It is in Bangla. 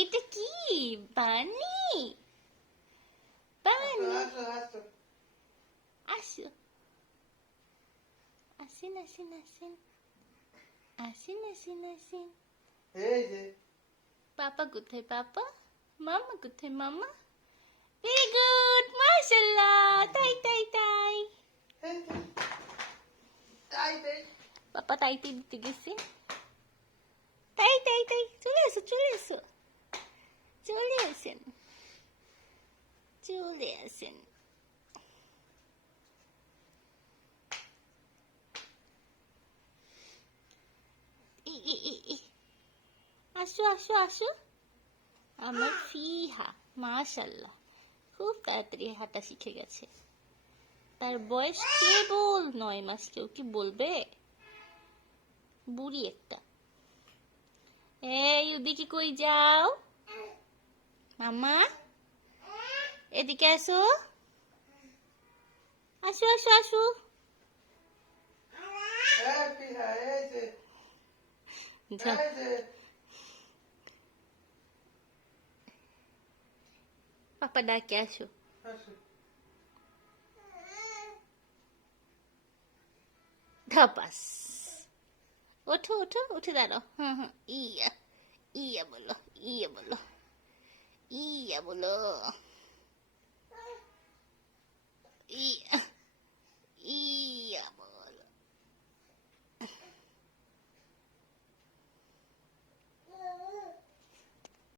এটা কি? বানি বানি আসো, আসেন আসেন আসেন আসেন আসেন আসেন। এই যে পাপা কোথায়? পাপা মামা কোথায়? মামা ভেরি গুড, মাশাআল্লাহ। তাই তাই তাই এই যে, তাই তাই পাপা তাইতে দিতে গেছে। তাই তাই তাই চলে এসো, চলে এসো, চলে আসেন, চলে আসেন। আসো আসো আসো, আমার ফিহা মাশাআল্লাহ খুব তাড়াতাড়ি হাঁটা শিখে গেছে। তার বয়স কেবল 9 মাস। কেউ কি বলবে? বুড়ি একটা। এই ওদিকে কই যাও? মামা এদিকে আসো, আসো আসো আসো। এই পিহা, এই যে যাও, এই যে পাপা ডাকে আসো। আসো। ধাপাস, ওঠো ওঠো, উঠে দাঁড়াও। হুম হুম, ইয়া ইয়া বলো, ইয়া বলো, ইয়া বলো।